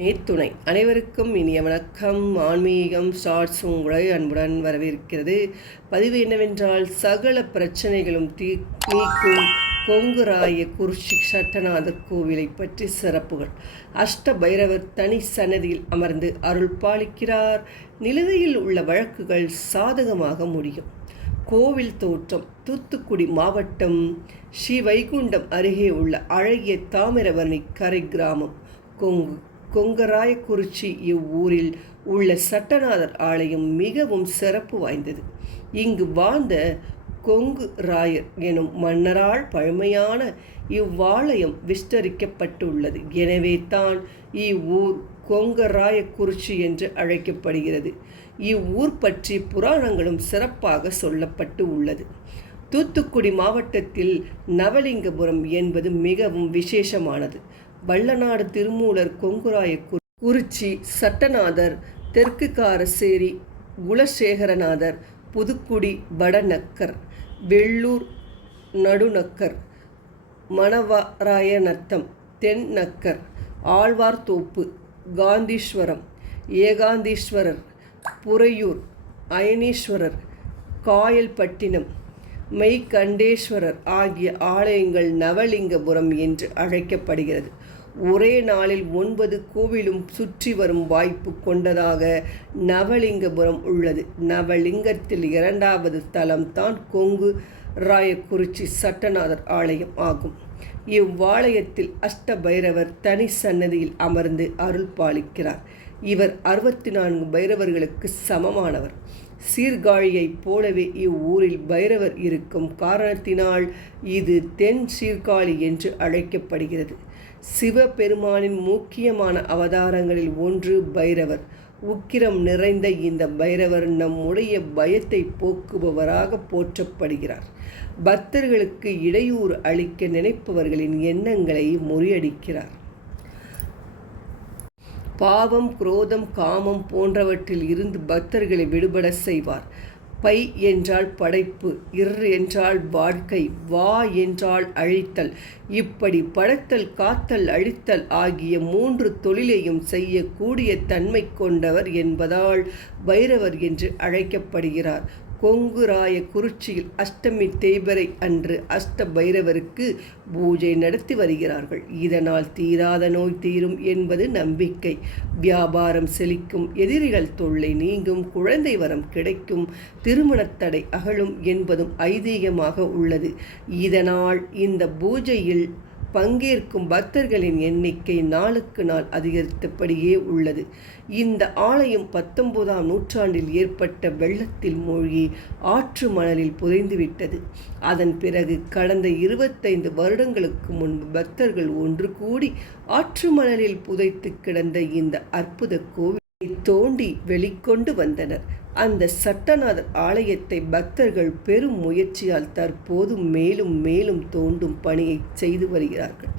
துணை அனைவருக்கும் இனிய வணக்கம். ஆன்மீகம் ஷார்ட்ஸ் உங்களை அன்புடன் வரவேற்கிறது. பதிவு என்னவென்றால், சகல பிரச்சனைகளும் நீக்கும் கொங்குராய குறிச்சி சட்டநாதர் கோவிலை பற்றி சிறப்புகள். அஷ்ட பைரவர் தனி சன்னதியில் அமர்ந்து அருள் பாலிக்கிறார். நிலுவையில் உள்ள வழக்குகள் சாதகமாக முடியும். கோவில் தோற்றம்: தூத்துக்குடி மாவட்டம் ஸ்ரீவைகுண்டம் அருகே உள்ள அழகிய தாமிரபரணி கரை கிராமம் கொங்கராயக்குறிச்சி. இவ்வூரில் உள்ள சட்டநாதர் ஆலயம் மிகவும் சிறப்பு வாய்ந்தது. இங்கு வாழ்ந்த கொங்கு ராயர் எனும் மன்னரால் பழமையான இவ்வாலயம் விஸ்தரிக்கப்பட்டுள்ளது. எனவே தான் இவ்வூர் கொங்கராயக்குறிச்சி என்று அழைக்கப்படுகிறது. இவ்வூர் பற்றி புராணங்களும் சிறப்பாக சொல்லப்பட்டு உள்ளது. தூத்துக்குடி மாவட்டத்தில் நவலிங்கபுரம் என்பது மிகவும் விசேஷமானது. வல்லநாடு திருமூலர் கொங்குராயக்குறிச்சி சட்டநாதர், தெற்கு காரசேரி குலசேகரநாதர், புதுக்குடி வடநக்கர், வெள்ளூர் நடுநக்கர், மணவராயநத்தம் தென் நக்கர், ஆழ்வார்தோப்பு, காந்தீஸ்வரம், ஏகாந்தீஸ்வரர், புரையூர், அயனீஸ்வரர், காயல்பட்டினம், மெய்கண்டேஸ்வரர் ஆகிய ஆலயங்கள் நவலிங்கபுரம் என்று அழைக்கப்படுகிறது. ஒரே நாளில் 9 கோவிலும் சுற்றி வரும் வாய்ப்பு கொண்டதாக நவலிங்கபுரம் உள்ளது. நவலிங்கத்தில் 2வது தலம் தான் கொங்கு ராயக்குறிச்சி சட்டநாதர் ஆலயம் ஆகும். இவ்வாலயத்தில் அஷ்ட பைரவர் தனி சன்னதியில் அமர்ந்து அருள் பாலிக்கிறார். இவர் 64 பைரவர்களுக்கு சமமானவர். சீர்காழியைப் போலவே இவ்வூரில் பைரவர் இருக்கும் காரணத்தினால் இது தென் சீர்காழி என்று அழைக்கப்படுகிறது. சிவபெருமானின் முக்கியமான அவதாரங்களில் ஒன்று பைரவர். உக்கிரம் நிறைந்த இந்த பைரவர் நம்முடைய பயத்தை போக்குபவராக போற்றப்படுகிறார். பக்தர்களுக்கு இடையூறு அளிக்க நினைப்பவர்களின் எண்ணங்களை முறியடிக்கிறார். பாவம், குரோதம், காமம் போன்றவற்றில் இருந்து பக்தர்களை விடுபட செய்வார். பை என்றால் படைப்பு, இர் என்றால் வாழ்க்கை, வா என்றால் அழித்தல். இப்படி படைத்தல், காத்தல், அழித்தல் ஆகிய 3 தொழிலையும் செய்யக்கூடிய தன்மை கொண்டவர் என்பதால் பைரவர் என்று அழைக்கப்படுகிறார். கொங்குராயக்குறிச்சியில் அஷ்டமி தேய்பிறை அன்று அஷ்ட பைரவருக்கு பூஜை நடத்தி வருகிறார்கள். இதனால் தீராத நோய் தீரும் என்பது நம்பிக்கை. வியாபாரம் செழிக்கும், எதிரிகள் தொல்லை நீங்கும், குழந்தை வரம் கிடைக்கும், திருமணத்தடை அகலும் என்பதும் ஐதீகமாக உள்ளது. இதனால் இந்த பூஜையில் பங்கேற்கும் பக்தர்களின் எண்ணிக்கை நாளுக்கு நாள் அதிகரித்தபடியே உள்ளது. இந்த ஆலயம் 19ஆம் நூற்றாண்டில் ஏற்பட்ட வெள்ளத்தில் மூழ்கி ஆற்று மணலில் புதைந்துவிட்டது. அதன் பிறகு கடந்த 25 வருடங்களுக்கு முன்பு பக்தர்கள் ஒன்று கூடி ஆற்று மணலில் புதைத்து கிடந்த இந்த அற்புத கோவிலை தோண்டி வெளிக்கொண்டு வந்தனர். அந்த சட்டநாதர் ஆலயத்தை பக்தர்கள் பெரும் முயற்சியால் தற்போது மேலும் மேலும் தோண்டும் பணியை செய்து வருகிறார்கள்.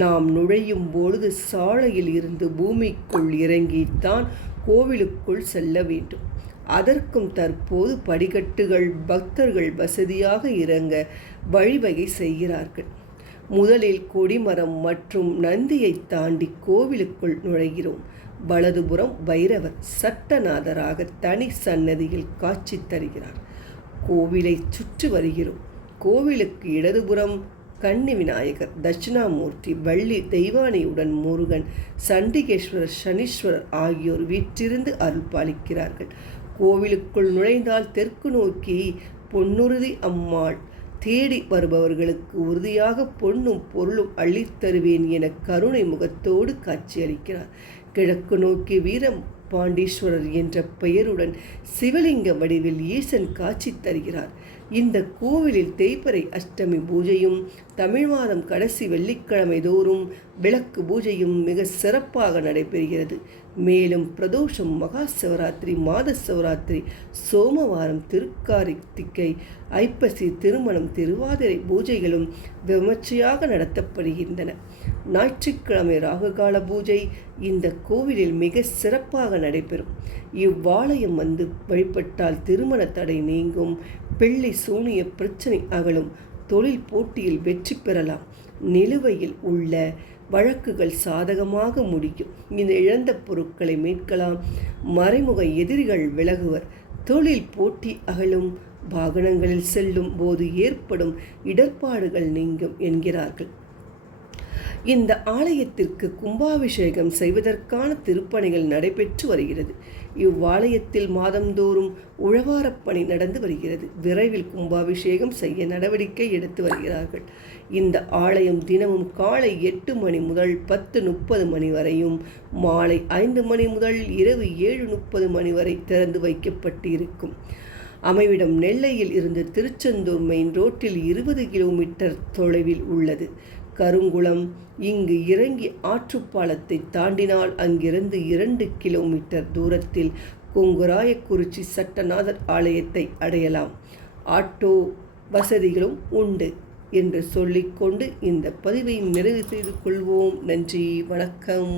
நாம் நுழையும் பொழுது சாலையில் இருந்து பூமிக்குள் இறங்கித்தான் கோவிலுக்குள் செல்ல வேண்டும். அதற்கும் தற்போது படிக்கட்டுகள் பக்தர்கள் வசதியாக இறங்க வழிவகை செய்கிறார்கள். முதலில் கொடிமரம் மற்றும் நந்தியை தாண்டி கோவிலுக்குள் நுழைகிறோம். வலதுபுறம் பைரவர் சட்டநாதராக தனி சன்னதியில் காட்சி தருகிறார். கோவிலை சுற்றி வருகிறோம். கோவிலுக்கு இடதுபுறம் கன்னி விநாயகர், தட்சிணாமூர்த்தி, வள்ளி தெய்வானையுடன் முருகன், சண்டிகேஸ்வரர், சனீஸ்வரர் ஆகியோர் வீற்றிருந்து அருள் பாலிக்கிறார்கள். கோவிலுக்குள் நுழைந்தால் தெற்கு நோக்கி பொன்னுறுதி அம்மாள் தேடி வருபவர்களுக்கு உறுதியாக பொன்னும் பொருளும் அள்ளித்தருவேன் என கருணை முகத்தோடு காட்சியளிக்கிறார். கிழக்கு நோக்கி வீரபாண்டீஸ்வரர் என்ற பெயருடன் சிவலிங்க வடிவில் ஈசன் காட்சி தருகிறார். இந்த கோவிலில் தேய்பிறை அஷ்டமி பூஜையும் தமிழ் மாதம் கடைசி வெள்ளிக்கிழமை தோறும் விளக்கு பூஜையும் மிக சிறப்பாக நடைபெறுகிறது. மேலும் பிரதோஷம், மகா சிவராத்திரி, மாத சிவராத்திரி, சோமவாரம், திருக்கார்த்திகை, ஐப்பசி, திருமணம், திருவாதிரை பூஜைகளும் விமர்சையாக நடத்தப்படுகின்றன. ஞாயிற்றுக்கிழமை ராகுகால பூஜை இந்த கோவிலில் மிக சிறப்பாக நடைபெறும். இவ்வாலயம் வந்து வழிபட்டால் திருமண தடை நீங்கும், பிள்ளை சூனிய பிரச்சனை அகலும், தொழில் போட்டியில் வெற்றி பெறலாம். நிலுவையில் உள்ள வழக்குகள் சாதகமாக முடியும். இந்த இழந்த பொருட்களை மீட்கலாம். மறைமுக எதிரிகள் விலகுவர். தொழில் போட்டி அகலும். வாகனங்களில் செல்லும் போது ஏற்படும் இடர்பாடுகள் நீங்கும் என்கிறார்கள். இந்த ஆலயத்திற்கு கும்பாபிஷேகம் செய்வதற்கான திருப்பணிகள் நடைபெற்று வருகிறது. இவ்வாலயத்தில் மாதந்தோறும் உழவாரப்பணி நடந்து வருகிறது. விரைவில் கும்பாபிஷேகம் செய்ய நடவடிக்கை எடுத்து வருகிறார்கள். இந்த ஆலயம் தினமும் காலை 8 மணி முதல் 10:30 மணி வரையும், மாலை 5 மணி முதல் இரவு 7:30 மணி வரை திறந்து வைக்கப்பட்டு இருக்கும். அமைவிடம் நெல்லையில் இருந்து திருச்செந்தூர் மெயின் ரோட்டில் 20 கிலோமீட்டர் தொலைவில் உள்ளது. கருங்குளம். இங்கு இறங்கி ஆற்றுப்பாலத்தை தாண்டினால் அங்கிருந்து 2 கிலோமீட்டர் தூரத்தில் கொங்குராயக்குறிச்சி சட்டநாதர் ஆலயத்தை அடையலாம். ஆட்டோ வசதிகளும் உண்டு என்று சொல்லிக்கொண்டு இந்த பதிவை நிறைவு செய்து கொள்வோம். நன்றி, வணக்கம்.